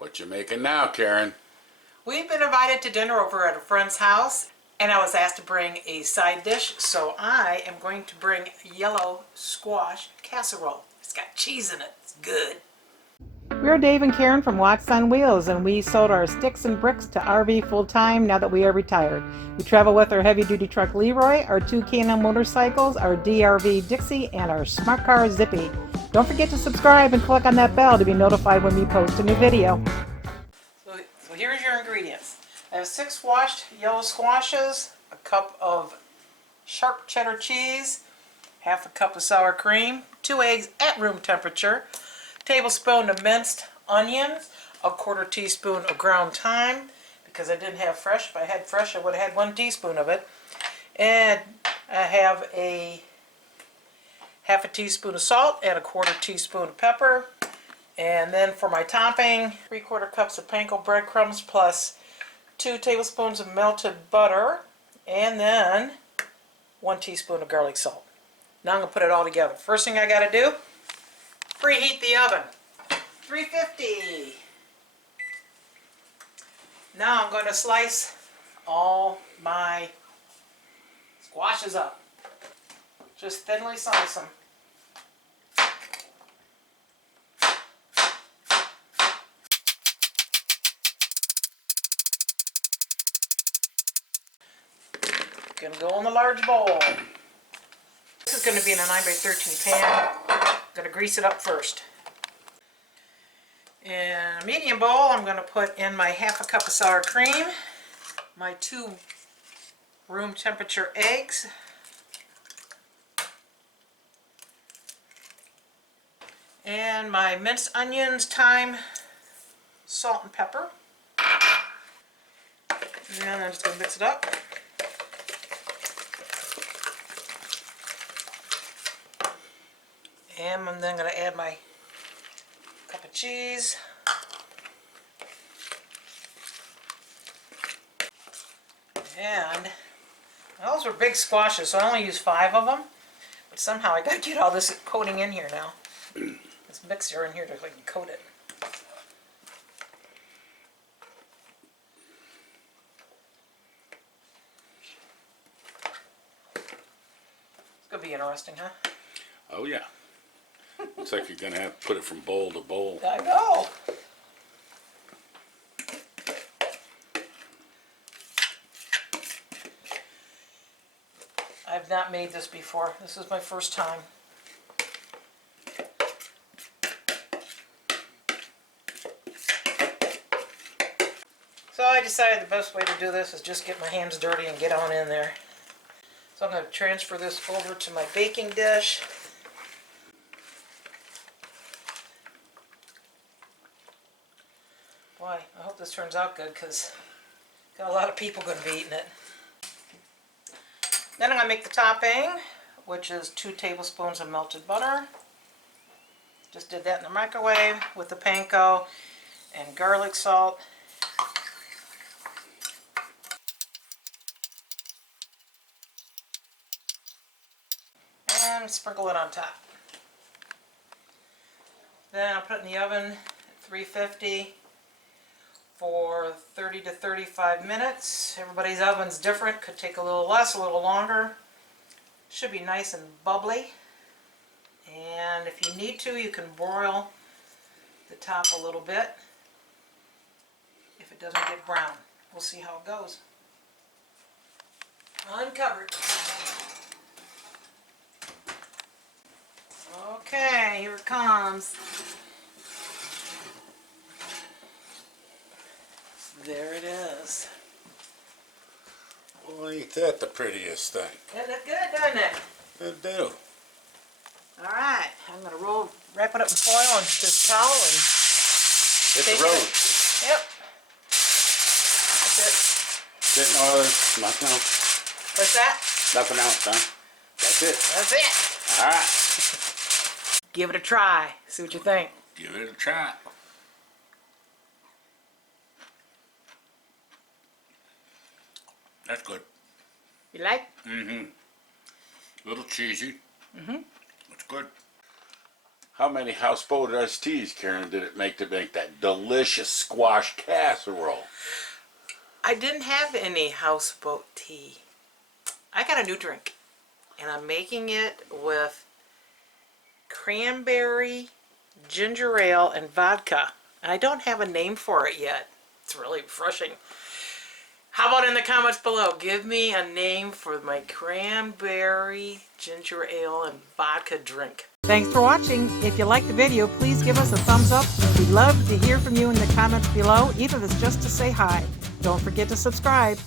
What you making now, Karen? We've been invited to dinner over at a friend's house, and I was asked to bring a side dish, so I am going to bring yellow squash casserole. It's got cheese in it. It's good. We're Dave and Karen from Watts on Wheels, and we sold our sticks and bricks to RV full-time now that we are retired. We travel with our heavy-duty truck Leroy, our 2 K&N motorcycles, our DRV Dixie, and our smart car Zippy. Don't forget to subscribe and click on that bell to be notified when we post a new video. So here's your ingredients. I have 6 washed yellow squashes, a cup of sharp cheddar cheese, half a cup of sour cream, 2 eggs at room temperature, tablespoon of minced onions, a 1/4 teaspoon of ground thyme, because I didn't have fresh. If I had fresh, I would have had 1 teaspoon of it. And I have a half a teaspoon of salt and a 1/4 teaspoon of pepper. And then for my topping, 3/4 cups of panko breadcrumbs plus 2 tablespoons of melted butter, and then 1 teaspoon of garlic salt. Now I'm going to put it all together. First thing I got to do, preheat the oven. 350. Now I'm going to slice all my squashes up. Just thinly slice them. Going to go in the large bowl. This is going to be in a 9x13 pan. Going to grease it up first. In a medium bowl, I'm going to put in my half a cup of sour cream, my 2 room temperature eggs, and my minced onions, thyme, salt, and pepper. And I'm just going to mix it up. And I'm then going to add my cup of cheese. And those were big squashes, so I only used 5 of them. But somehow I got to get all this coating in here now. This mixture in here to like coat it. It's going to be interesting, huh? Oh yeah. Looks like you're going to have to put it from bowl to bowl. I know. I've not made this before. This is my first time. So I decided the best way to do this is just get my hands dirty and get on in there. So I'm going to transfer this over to my baking dish. Boy, I hope this turns out good because got a lot of people going to be eating it. Then I'm going to make the topping, which is 2 tablespoons of melted butter. Just did that in the microwave with the panko and garlic salt. And sprinkle it on top. Then I'll put it in the oven at 350 for 30 to 35 minutes. Everybody's oven's different. Could take a little less, a little longer. Should be nice and bubbly. And if you need to, you can broil the top a little bit if it doesn't get brown. We'll see how it goes. Uncovered. Okay, here it comes. There it is. Boy, ain't that the prettiest thing. It look good, doesn't it? It do. Alright, I'm going to wrap it up in foil and this towel and Hit take the road. Yep. That's it. Didn't know nothing else. What's that? Nothing else, huh? That's it. That's it. Alright. Give it a try. See what you think. Give it a try. That's good. You like? Mm-hmm. Little cheesy. Mm-hmm. It's good. How many houseboat iced teas, Karen, did it make to make that delicious squash casserole? I didn't have any houseboat tea. I got a new drink, and I'm making it with cranberry, ginger ale, and vodka. And I don't have a name for it yet. It's really refreshing. How about in the comments below? Give me a name for my cranberry, ginger ale, and vodka drink. Thanks for watching. If you liked the video, please give us a thumbs up. We'd love to hear from you in the comments below, even if it's just to say hi. Don't forget to subscribe.